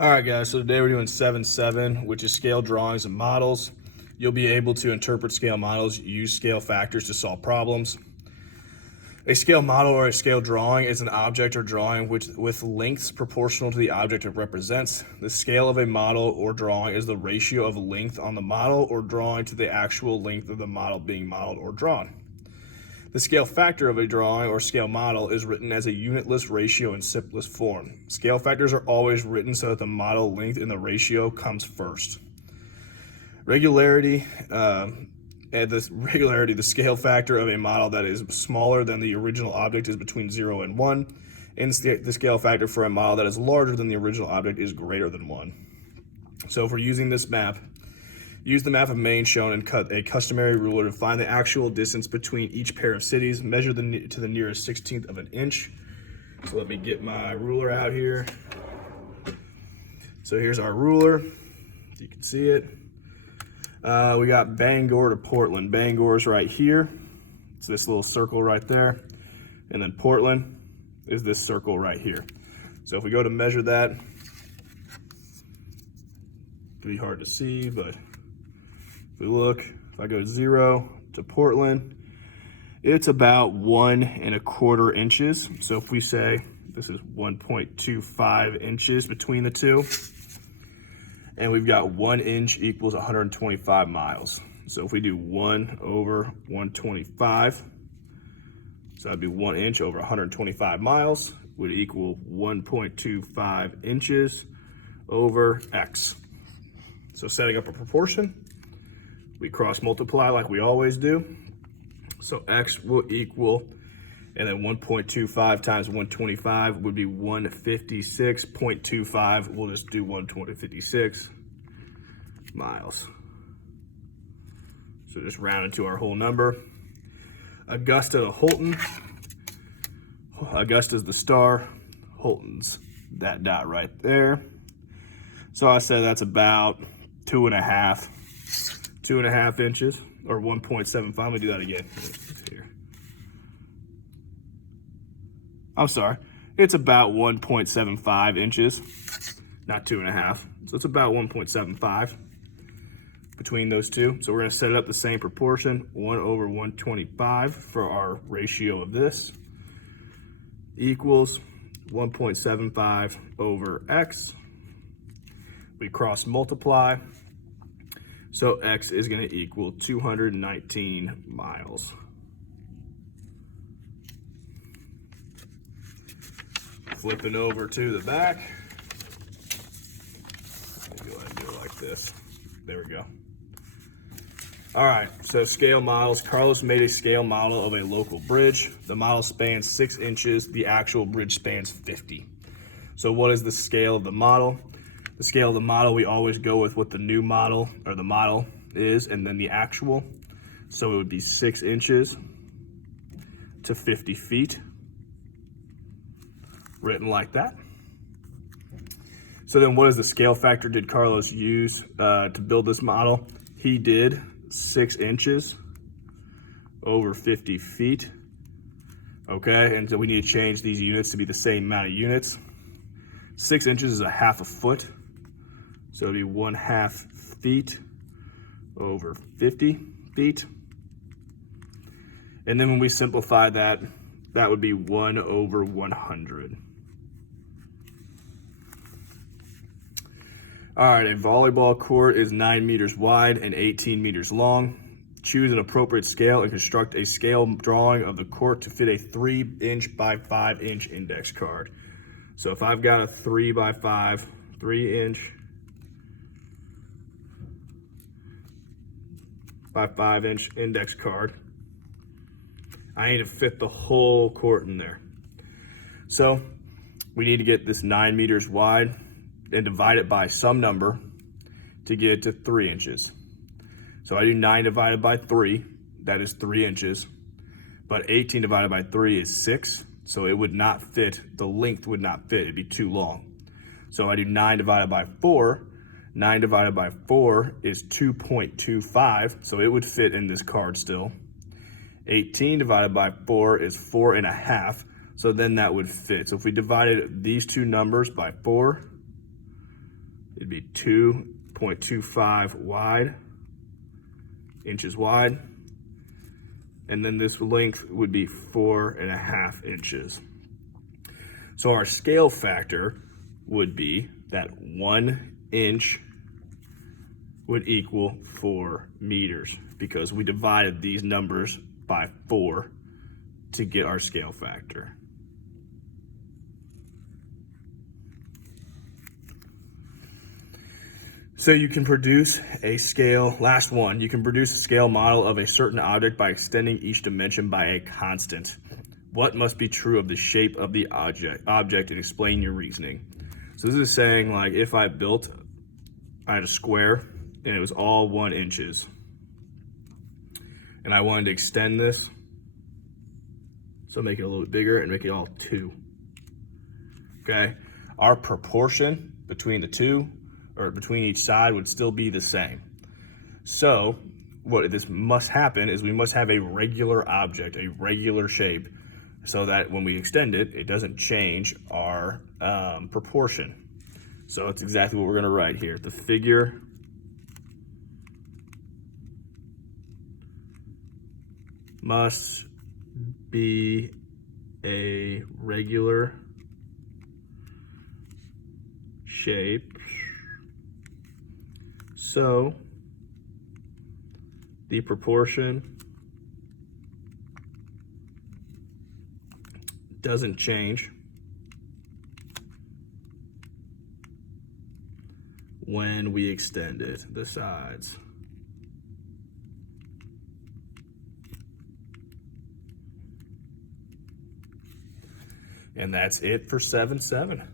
All right, guys, so today we're doing 7-7, which is scale drawings and models. You'll be able to interpret scale models, use scale factors to solve problems. A scale model or a scale drawing is an object or drawing with lengths proportional to the object it represents. The scale of a model or drawing is the ratio of length on the model or drawing to the actual length of the model being modeled or drawn. The scale factor of a drawing or scale model is written as a unitless ratio in simplest form. Scale factors are always written so that the model length in the ratio comes first. Regularity, the scale factor of a model that is smaller than the original object is between 0 and 1, and the scale factor for a model that is larger than the original object is greater than 1. So if we're using this map, use the map of Maine shown and cut a customary ruler to find the actual distance between each pair of cities. Measure to the nearest 16th of an inch. So let me get my ruler out here. So here's our ruler. You can see it. We got Bangor to Portland. Bangor is right here. It's this little circle right there. And then Portland is this circle right here. So if we go to measure that, it'll be hard to see, but if we look, if I go 0 to Portland, it's about 1¼ inches. So if we say this is 1.25 inches between the two, and we've got 1 inch equals 125 miles. So if we do 1 over 125, so that'd be 1 inch over 125 miles would equal 1.25 inches over X. So setting up a proportion, we cross multiply like we always do. So X will equal, and then 1.25 times 125 would be 156.25. We'll just do 156 miles. So just round into our whole number. Augusta to Holton. Augusta's the star, Holton's that dot right there. So I said that's about 2.5 inches, or 1.75. Let me do that again. Here. I'm sorry. It's about 1.75 inches, not 2.5. So it's about 1.75 between those two. So we're going to set it up the same proportion, 1 over 125 for our ratio of this equals 1.75 over X. We cross multiply. So X is going to equal 219 miles. Flipping over to the back. Let me go ahead and do it like this. There we go. All right, so scale models. Carlos made a scale model of a local bridge. The model spans 6 inches. The actual bridge spans 50. So what is the scale of the model? The scale of the model, we always go with what the new model or the model is and then the actual. So it would be 6 inches to 50 feet, written like that. So then what is the scale factor did Carlos use to build this model? He did 6 inches over 50 feet. Okay, and so we need to change these units to be the same amount of units. 6 inches is a half a foot. So it'd be 1/2 feet over 50 feet. And then when we simplify that, that would be 1 over 100. All right, a volleyball court is 9 meters wide and 18 meters long. Choose an appropriate scale and construct a scale drawing of the court to fit a 3-inch by 5-inch index card. So if I've got a 3 by 5, 3-inch by 5-inch index card, I need to fit the whole court in there. So we need to get this 9 meters wide and divide it by some number to get it to 3 inches. So I do 9 divided by 3, that is 3 inches, but 18 divided by 3 is 6, so it would not fit, the length would not fit, it'd be too long. So I do 9 divided by 4, 9 divided by 4 is 2.25, so it would fit in this card still. 18 divided by 4 is 4.5, so then that would fit. So if we divided these two numbers by 4, it'd be 2.25 inches wide. And then this length would be 4.5 inches. So our scale factor would be that 1 inch would equal 4 meters, because we divided these numbers by 4 to get our scale factor. So you can produce a scale, last one, you can produce a scale model of a certain object by extending each dimension by a constant. What must be true of the shape of the object and explain your reasoning. So this is saying, like, if I had a square and it was all 1 inches, and I wanted to extend this, so make it a little bit bigger and make it all 2. Okay, our proportion between the two, or between each side, would still be the same. So what this must happen is we must have a regular object, a regular shape, so that when we extend it, it doesn't change our proportion. So it's exactly what we're going to write here. The figure must be a regular shape, so the proportion doesn't change when we extend it, the sides. And that's it for 7-7.